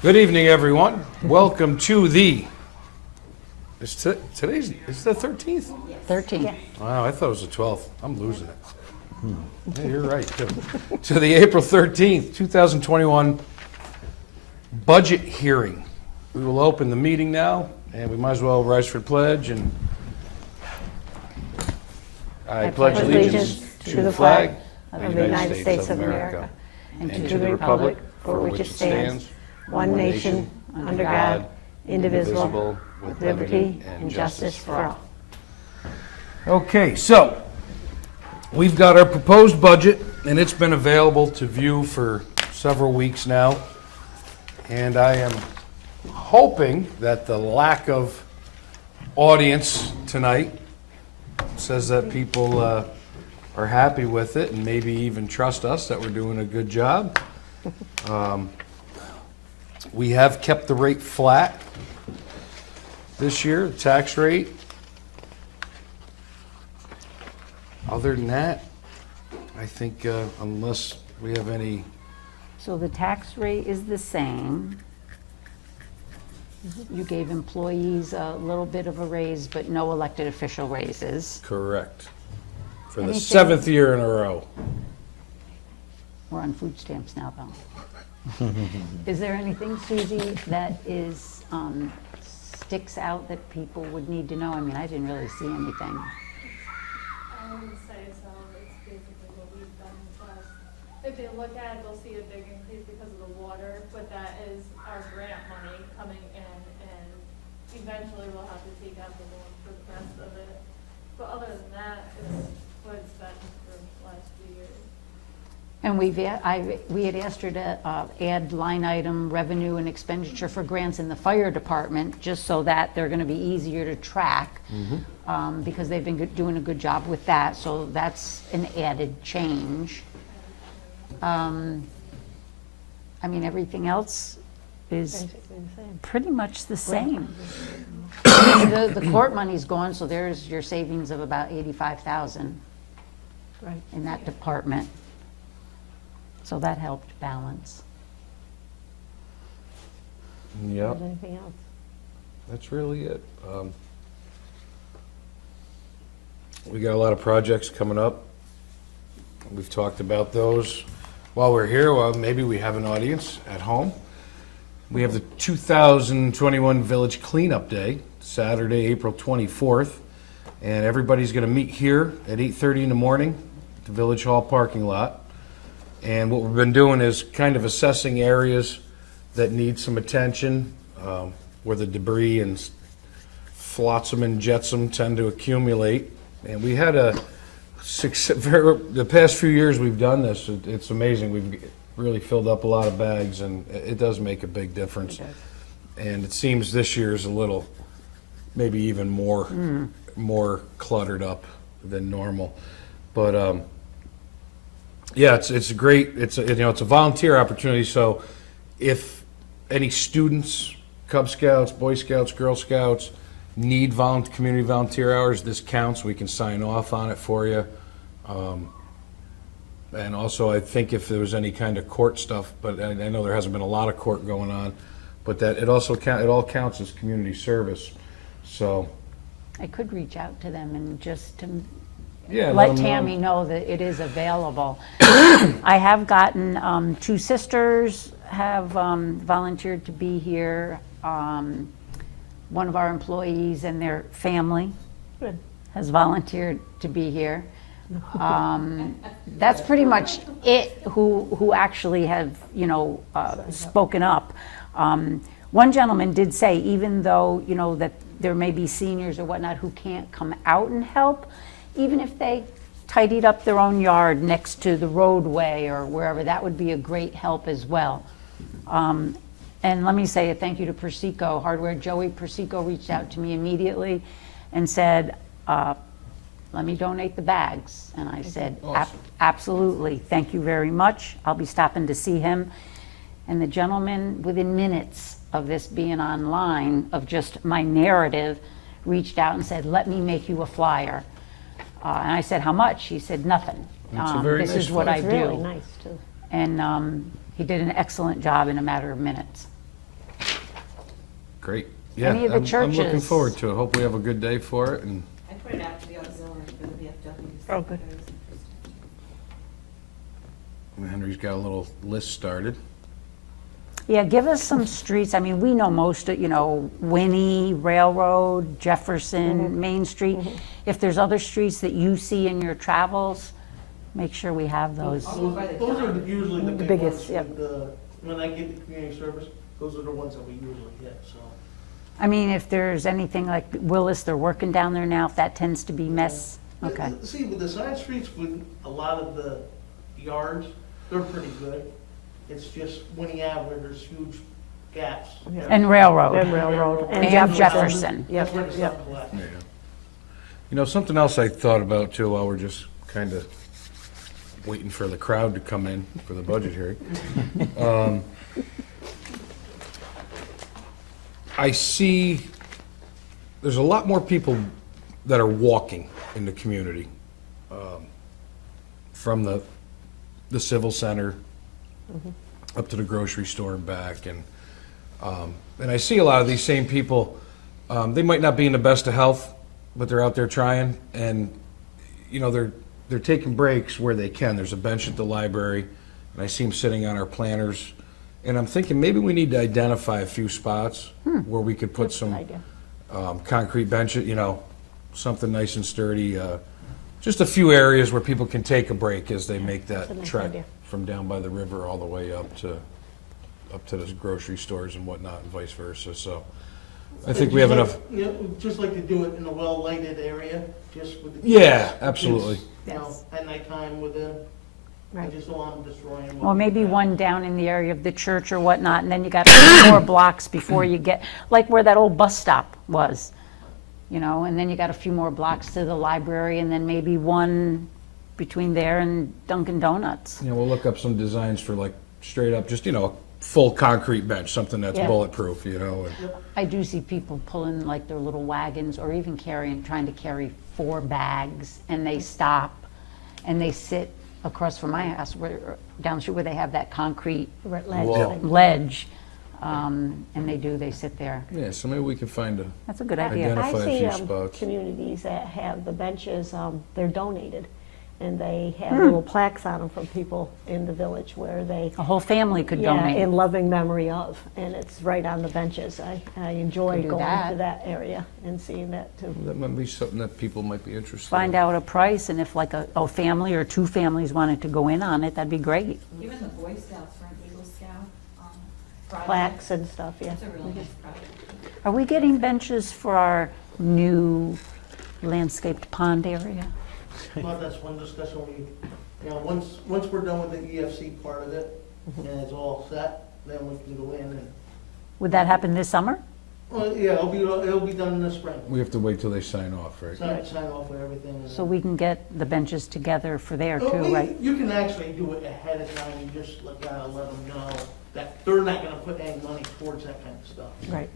Good evening, everyone. Welcome to the, it's the 13th? 13. Wow, I thought it was the 12th. I'm losing it. Yeah, you're right, too. To the April 13th, 2021 budget hearing. We will open the meeting now, and we might as well rise for pledge. And I pledge allegiance to the flag of the United States of America and to the republic for which it stands, one nation, under God, indivisible, with liberty and justice for all. Okay, so we've got our proposed budget, and it's been available to view for several weeks now. And I am hoping that the lack of audience tonight says that people are happy with it and maybe even trust us that we're doing a good job. We have kept the rate flat this year, the tax rate. Other than that, I think unless we have any... So the tax rate is the same. You gave employees a little bit of a raise, but no elected official raises. Correct. For the Anything- seventh year in a row. We're on food stamps now, though. Is there anything, Susie, that is, sticks out that people would need to know? I mean, I didn't really see anything. I wouldn't say so. It's basically what we've done in the past. If they look at it, they'll see a big increase because of the water, but that is our grant money coming in, and eventually we'll have to take out the loan for the rest of it. But other than that, it's what it's been for the last few years. And we had asked her to add line item revenue and expenditure for grants in the fire department, just so that they're going to be easier to track, because they've been doing a good job with that. So that's an added change. I mean, everything else is pretty much the same. The court money's gone, so there's your savings of about $85,000 in that department. So that helped balance. Yep, Anything else? that's really it. We got a lot of projects coming up. We've talked about those. While we're here, well, maybe we have an audience at home. We have the 2021 Village Cleanup Day, Saturday, April 24th. And everybody's going to meet here at 8:30 in the morning at the Village Hall parking lot. And what we've been doing is kind of assessing areas that need some attention, where the debris and flotsam and jetsam tend to accumulate. And we had the past few years we've done this. It's amazing. We've really filled up a lot of bags, and it does make a big difference. And it seems this year is a little, maybe even more cluttered up than normal. But yeah, it's great. It's a volunteer opportunity. So if any students, Cub Scouts, Boy Scouts, Girl Scouts need community volunteer hours, this counts. We can sign off on it for you. And also, I think if there was any kind of court stuff, but I know there hasn't been a lot of court going on, but that it all counts as community service. So I could reach out to them and just to yeah, let them know. Tammy know that it is available. I have gotten, two sisters have volunteered to be here. One of our employees and their family Good. has volunteered to be here. That's pretty much it, who actually have, spoken up. One gentleman did say, even though, that there may be seniors or whatnot who can't come out and help, even if they tidied up their own yard next to the roadway or wherever, that would be a great help as well. And let me say a thank you to Persico Hardware. Joey Persico reached out to me immediately and said, let me donate the bags. And I said, absolutely, thank you very much. I'll be stopping to see him. And the gentleman, within minutes of this being online, of just my narrative, reached out and said, let me make you a flyer. And I said, how much? He said, nothing. That's a very This nice is what I It's do. really nice, too. And he did an excellent job in a matter of minutes. Great. Yeah, Any of the I'm looking churches. forward to it. Hope we have a good day for it, and I put it out to the auxiliary for the VFW. Oh, Henry's got a little list started. Yeah, give us some streets. I mean, we know most of, Winnie, Railroad, Jefferson, Main Street. If there's other streets that you see in your travels, make sure we have those. Those are usually the big biggest, ones. yep. When I get the community service, those are the ones that we usually hit, so. I mean, if there's anything like Willis, they're working down there now, if that tends to be mess, okay. See, with the side streets, with a lot of the yards, they're pretty good. It's just Winnie Ave where there's huge gaps. And Railroad. And Railroad. And Jefferson. That's where the Yep, stuff collects. Yeah. Something else I thought about too while we're just kind of waiting for the crowd to come in for the budget hearing. I see there's a lot more people that are walking in the community, from the Civil Center up to the grocery store and back. And I see a lot of these same people, they might not be in the best of health, but they're out there trying, and they're taking breaks where they can. There's a bench at the library, and I see them sitting on our planters. And I'm thinking maybe we need to identify a few spots where we could put some idea. concrete benches, something nice and sturdy. Just a few areas where people can take a break as they make That's a that nice trek idea. from down by the river all the way up to the grocery stores and whatnot, and vice versa. So I think we have enough. Yeah, we'd just like to do it in a well-lighted area, just with the. Yeah, absolutely. Yes. At nighttime with the, I Right. just don't want them destroying. Or maybe one down in the area of the church or whatnot, and then you got a few more blocks before you get, like where that old bus stop was, and then you got a few more blocks to the library, and then maybe one between there and Dunkin' Donuts. We'll look up some designs for like straight up, just, a full concrete bench, something that's Yeah. bulletproof, and I do see people pulling like their little wagons or even trying to carry 4 bags, and they stop and they sit across from my house down the street where they have that concrete Ledge. ledge, and they sit there. yeah, so maybe we can find That's a good idea. Identify a I see few spots. communities that have the benches, they're donated, and they have little plaques on them from people in the village where they, A whole family could yeah, donate. in loving memory of, and it's right on the benches. I enjoy Could do going that. to that area and seeing that too. that might be something that people might be interested Find in. out a price, and if like a family or 2 families wanted to go in on it, that'd be great. Even the Boy Scouts for an Eagle Scout project. Plaques and stuff, yeah. It's a really nice project. Are we getting benches for our new landscaped pond area? Well, that's one discussion once we're done with the EFC part of it, and it's all set, then we can go in and, Would that happen this summer? well, yeah, it'll be done in the spring. We have to wait till they sign off, right? Sign off with everything. and So then- we can get the benches together for there Oh, too, right? You can actually do it ahead of time, you just gotta let them know that they're not gonna put any money towards that kind of stuff. Right.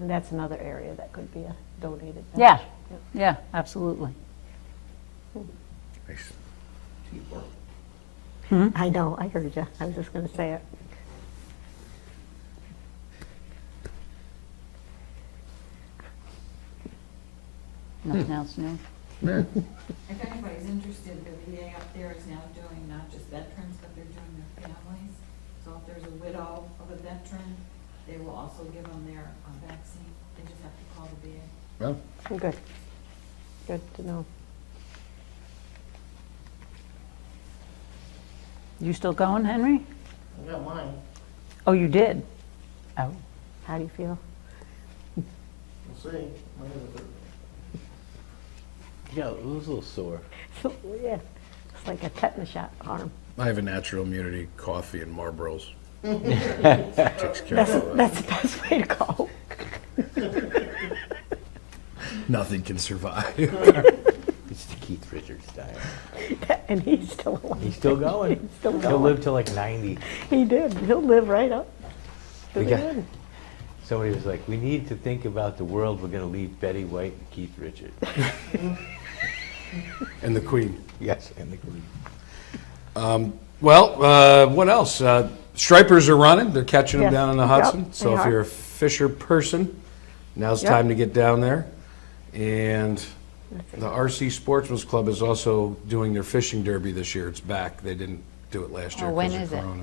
And that's another area that could be a donated bench. Yeah. Yep. Yeah, absolutely. Nice. Cheaper. I know, I heard you. I was just gonna say it. Nothing else new? If anybody's interested, the VA up there is now doing not just veterans, but they're doing their families. So if there's a widow of a veteran, they will also give them their vaccine. They just have to call the VA. Well, Good. Good to know. You still going, Henry? I got mine, Oh, you did? Oh. How do you feel? we'll see. Mine is a- Yeah, it was a little sore. Yeah, it's like a tetanus shot arm. I have a natural immunity, coffee and Marlboros. Takes care of all that. That's the best way to go. Nothing can survive. It's the Keith Richards diet. And he's still alive. He's still going. He's still He'll going. live till like 90. He did. He'll live right up. We Really got- good. Somebody was like, we need to think about the world we're going to leave Betty White and Keith Richards. And the Queen. Yes, and the Queen. Well, what else? Stripers are running, they're catching them Yes. down in the Yep, Hudson. So they if are. you're a fisher person, now's Yep. time to get down there. And the RC Sportsman's Club is also doing their fishing derby this year. It's back. They didn't do it last year Oh, when because is of it? Corona.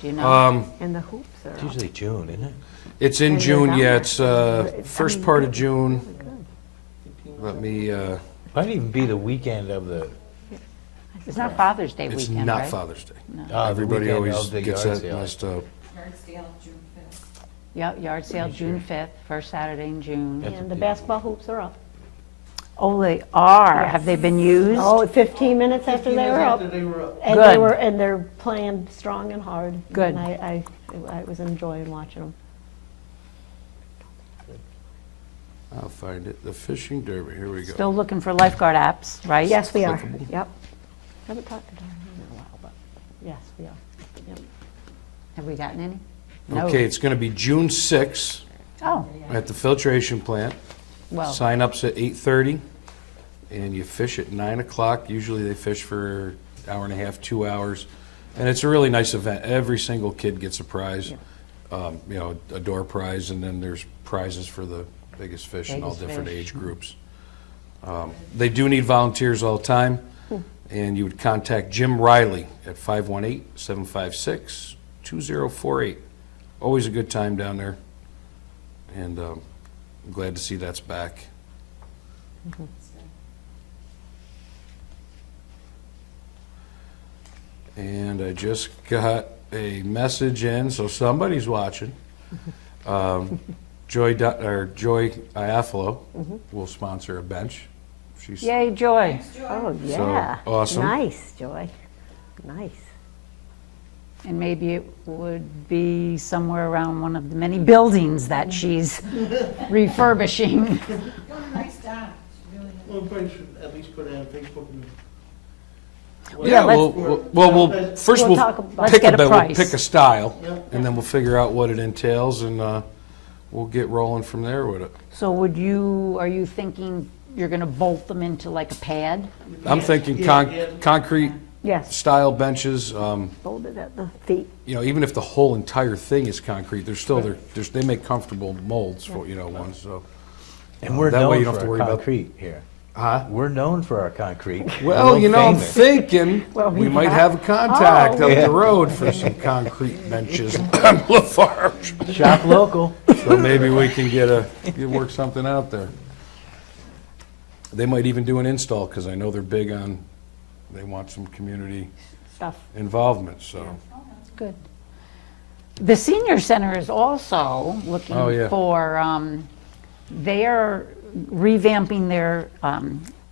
Do you know? And the hoops are It's up. usually June, isn't it? It's in And they're June, down yeah, there. it's I first mean, part of good. June. Good. Let me, Might even be the weekend of the, It's not Father's Day it's weekend, not right? Father's Day. the Everybody weekend always of the gets yard that sale. messed up. Yard sale, June 5th. Yep, yard sale, June 5th, first Saturday in June. That's And a the big- basketball hoops are up. Oh, they are. Yes. Have they been used? Oh, 15 minutes after 15 they minutes were up. after they were up. And Good. they were, and they're playing strong and hard. Good. And I was enjoying watching them. I'll find it. The fishing derby, here we go. Still looking for lifeguard apps, right? Yes, we are. Clickable. Yep. Haven't talked to Darlene in a while, but yes, we are. Yep. Have we gotten any? No. Okay, it's gonna be June 6th Oh, at the filtration plant. well, Sign-up's at 8:30, and you fish at 9 o'clock. Usually they fish for an hour and a half, 2 hours. And it's a really nice event. Every single kid gets a prize, a door prize, and then there's prizes for the biggest fish in all Biggest different fish. age groups. They do need volunteers all the time, and you would contact Jim Riley at 518-756-2048. Always a good time down there, and I'm glad to see that's back. And I just got a message in, so somebody's watching. Joy Iafalo will sponsor a bench. She's yay, Joy. Oh, yeah. awesome. Nice, Joy. Nice. And maybe it would be somewhere around one of the many buildings that she's refurbishing. Doing a nice job, she really is. Well, we probably should at least put it on Facebook and. Yeah, let's- we'll first We'll we'll talk about- Let's pick get a we'll price. pick a style, Yep. and then we'll figure out what it entails, and we'll get rolling from there with it. So are you thinking you're gonna bolt them into like a pad? I'm thinking Yeah. concrete Yes. style benches. Folded at the feet. Even if the whole entire thing is concrete, they make comfortable molds for ones. So And we're that way you known don't have to for worry our about. concrete here. Huh? We're known for our concrete. Well, We're I'm famous. thinking Well, we we might have- have a contact Oh. up Yeah. the road for some concrete benches on Lafarge. Shop local. So maybe we can work something out there. They might even do an install, because I know they're big on, they want some community Stuff. involvement, so. Good. The senior center is also Oh, looking yeah. for, they're revamping their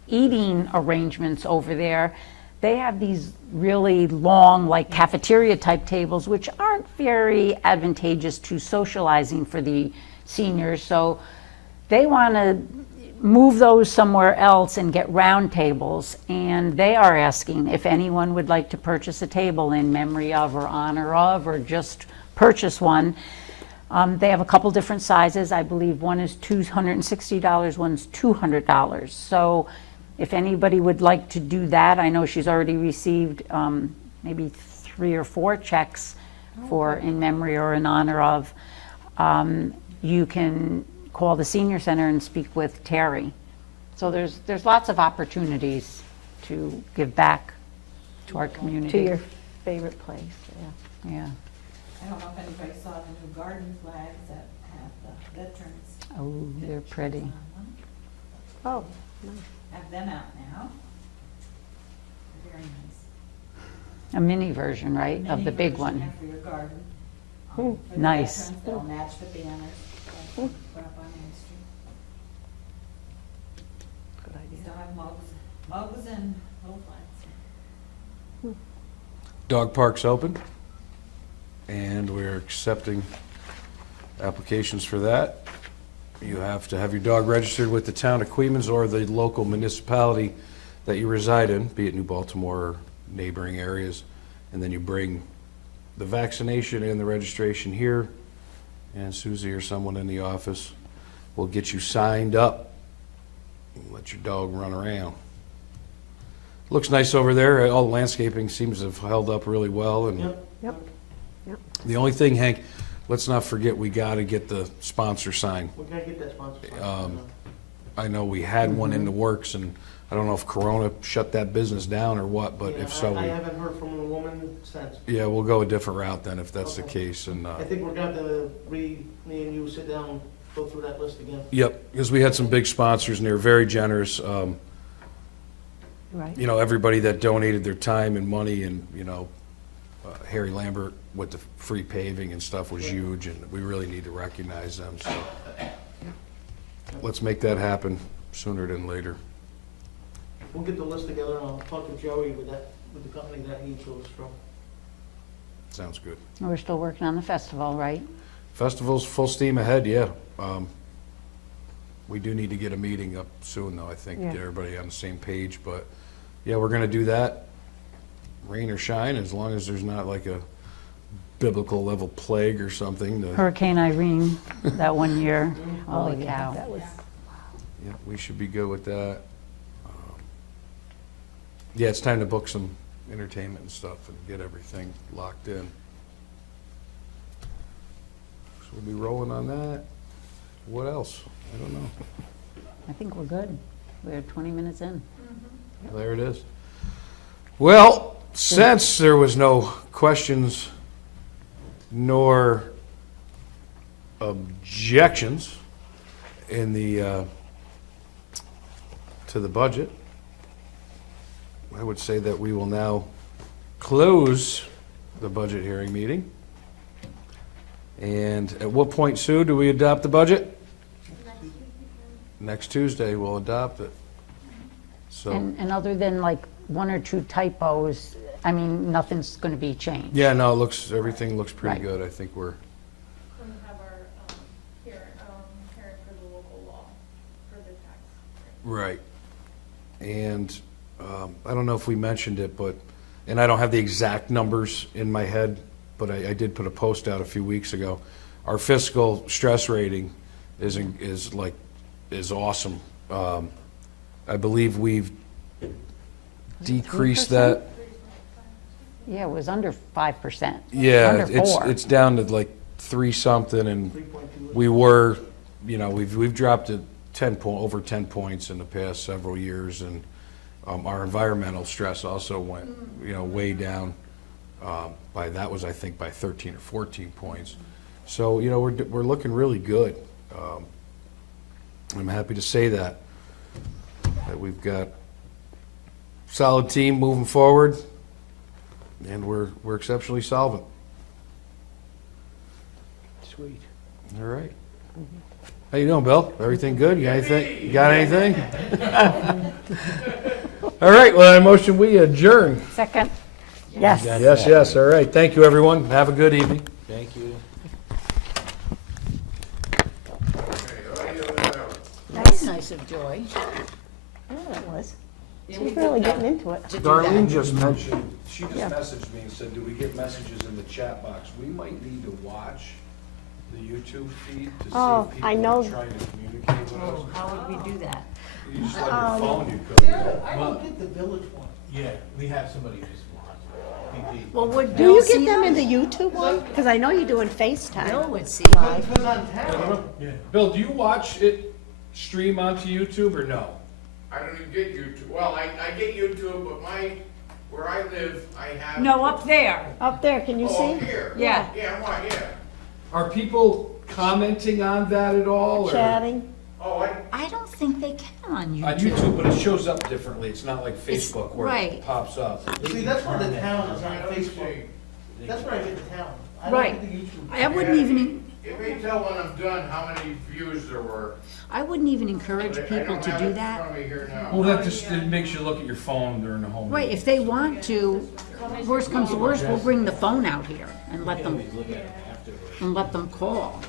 eating arrangements over there. They have these really long, like cafeteria type tables, which aren't very advantageous to socializing for the seniors. So they want to move those somewhere else and get round tables. And they are asking if anyone would like to purchase a table in memory of or honor of, or just purchase one. They have a couple different sizes. I believe one is $260, one's $200. So if anybody would like to do that, I know she's already received maybe 3 or 4 checks for in memory or in honor of. You can call the senior center and speak with Terry. So there's lots of opportunities to give back to our community. To your favorite place, yeah. Yeah. I don't know if anybody saw the new garden flags that have the veterans. Oh, they're pretty. pictures on them. Oh, nice. Have them out now. They're very nice. A mini version, right, of Mini the big version one. have For your garden. Hmm, For the nice. veterans, they'll match the banners that we put up on Main Street. Good idea. Still have mugs and little flags. Dog park's open, and we're accepting applications for that. You have to have your dog registered with the town of Queens or the local municipality that you reside in, be it New Baltimore or neighboring areas, and then you bring the vaccination and the registration here, and Susie or someone in the office will get you signed up and let your dog run around. Looks nice over there. All the landscaping seems to have held up really well, and Yep. Yep. Yep. The only thing, Hank, let's not forget, we gotta get the sponsor sign. We gotta get that sponsor. I know we had one in the works, and I don't know if Corona shut that business down or what, but if so, I haven't heard from the woman since. yeah, we'll go a different route then, if that's the Okay. case, and, I think we're gonna have to, me and you sit down, go through that list again. yep, because we had some big sponsors, and they were very generous. Right. You know, everybody that donated their time and money, and, you know, Harry Lambert with the free paving and stuff was huge, and we really need to recognize them, so let's make that happen sooner than later. We'll get the list together, and I'll talk to Joey with the company that he chose from. Sounds good. We're still working on the festival, right? Festival's full steam ahead, yeah. We do need to get a meeting up soon, though, I think, Yeah. get everybody on the same page, but, yeah, we're gonna do that, rain or shine, as long as there's not like a biblical level plague or something. Hurricane Irene, that one year, Oh, holy yeah, cow. that was, Yeah, we should be good with that. Yeah, it's time to book some entertainment and stuff and get everything locked in. So we'll be rolling on that. What else? I don't know. I think we're good. We're 20 minutes in. There it is. Well, since there was no questions nor objections in the, to the budget, I would say that we will now close the budget hearing meeting. And at what point, Sue, do we adopt the budget? Next Tuesday, we'll adopt it. So, And other than like one or two typos, I mean, nothing's going to be changed. yeah, no, everything looks pretty Right. good. I think we're, When we have our, hearing for the local law for the tax. right. And I don't know if we mentioned it, but, and I don't have the exact numbers in my head, but I did put a post out a few weeks ago. Our fiscal stress rating is awesome. I believe we've decreased that. Yeah, it was under 5%. Yeah, Under 4. it's down to like 3 something, and 3.2. we were, you know, we've dropped it over 10 points in the past several years, and our environmental stress also went, you know, way down. That was, I think, by 13 or 14 points. So, you know, we're looking really good. I'm happy to say that we've got solid team moving forward, and we're exceptionally solvent. Sweet. All right. How you doing, Bill? Everything good? You got anything? You got anything? All right, well, I motion we adjourn. Second. yes. Yes, all right. Thank you, everyone. Have a good evening. Thank you. Nice of Joy. Yeah, it was. She's really getting into it. Darlene just mentioned, she just Yeah. messaged me and said, do we get messages in the chat box? We might need to watch the YouTube feed to see Oh, if I people know. are trying to communicate with us. How would we do that? You just let your phone, you could. I don't get the village one. Yeah, we have somebody who's watching. Well, would Do Bill you see get them in us? the YouTube one? Because I know you're doing FaceTime. Bill would see. Because on town, Bill, do you watch it stream onto YouTube or no? I don't even get YouTube. Well, I get YouTube, but where I live, I have. No, up there. Up there, can you Oh, see? here. Yeah. Yeah, why, yeah. Are people commenting on that at all? Or? Chatting? Oh, I don't think they can on On YouTube. YouTube, but it shows up differently. It's not like It's- Facebook where right. it pops up. see, that's where the town is on I don't Facebook. see. That's where I get the town. I Right. don't get the YouTube. I wouldn't even, It may tell when I'm done how many views there were. I wouldn't even encourage but I people don't to have do it in that. front of me here now. Well, that just it makes you look at your phone during the home. Right, if they want to, worst comes to worst, we'll bring the phone out here and let them call.